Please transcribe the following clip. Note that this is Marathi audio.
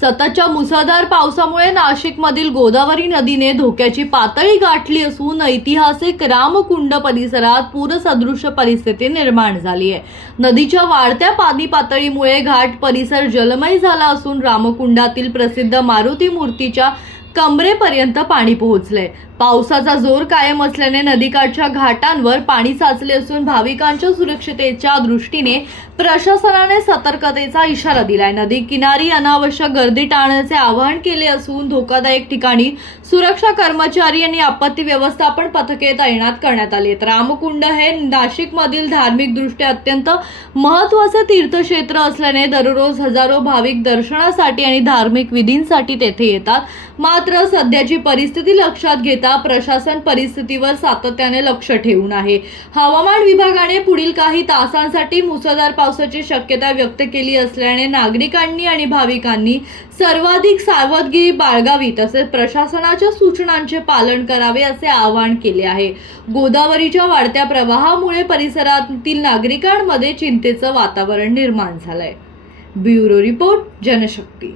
सततच्या मुसळधार पावसामुळे नाशिकमधील गोदावरी नदीने धोक्याची पातळी गाठली असून ऐतिहासिक रामकुंड परिसरात पूरसदृश परिस्थिती निर्माण झाली आहे। नदीच्या वाढत्या पाणी पातळीमुळे घाट परिसर जलमय झाला असून रामकुंडातील प्रसिद्ध मारुती मूर्तीच्या कमरेपर्यंत पाणी पोहोचले। पावसाचा जोर कायम असल्याने नदीकाठच्या घाटांवर पाणी साचले असून भाविकांच्या सुरक्षिततेच्या दृष्टीने प्रशासनाने सतर्कतेचा इशारा दिलाय। नदी किनारी अनावश्यक गर्दी टाळण्याचे आवाहन केले असून धोकादायक ठिकाणी सुरक्षा कर्मचारी आणि आपत्ती व्यवस्थापन पथके तैनात करण्यात आली आहेत। रामकुंड हे नाशिकमधील धार्मिकदृष्ट्या अत्यंत महत्त्वाचे तीर्थक्षेत्र असल्याने दररोज हजारो भाविक दर्शनासाठी आणि धार्मिक विधींसाठी तेथे येतात। मात्र सध्याची परिस्थिती लक्षात घेता प्रशासन परिस्थितीवर सातत्याने लक्ष ठेवून आहे। हवामान विभागाने पुढील काही तासांसाठी मुसळधार पावसाची शक्यता व्यक्त केली असल्याने नागरिकांनी आणि भाविकांनी सर्वाधिक सावधगिरी बाळगावी तसेच प्रशासनाच्या सूचनांचे पालन करावे असे आवाहन केले आहे। गोदावरीच्या वाढत्या प्रवाहामुळे परिसरातील नागरिकांमध्ये चिंतेचं वातावरण निर्माण झालंय। Bureau report, Janshakti.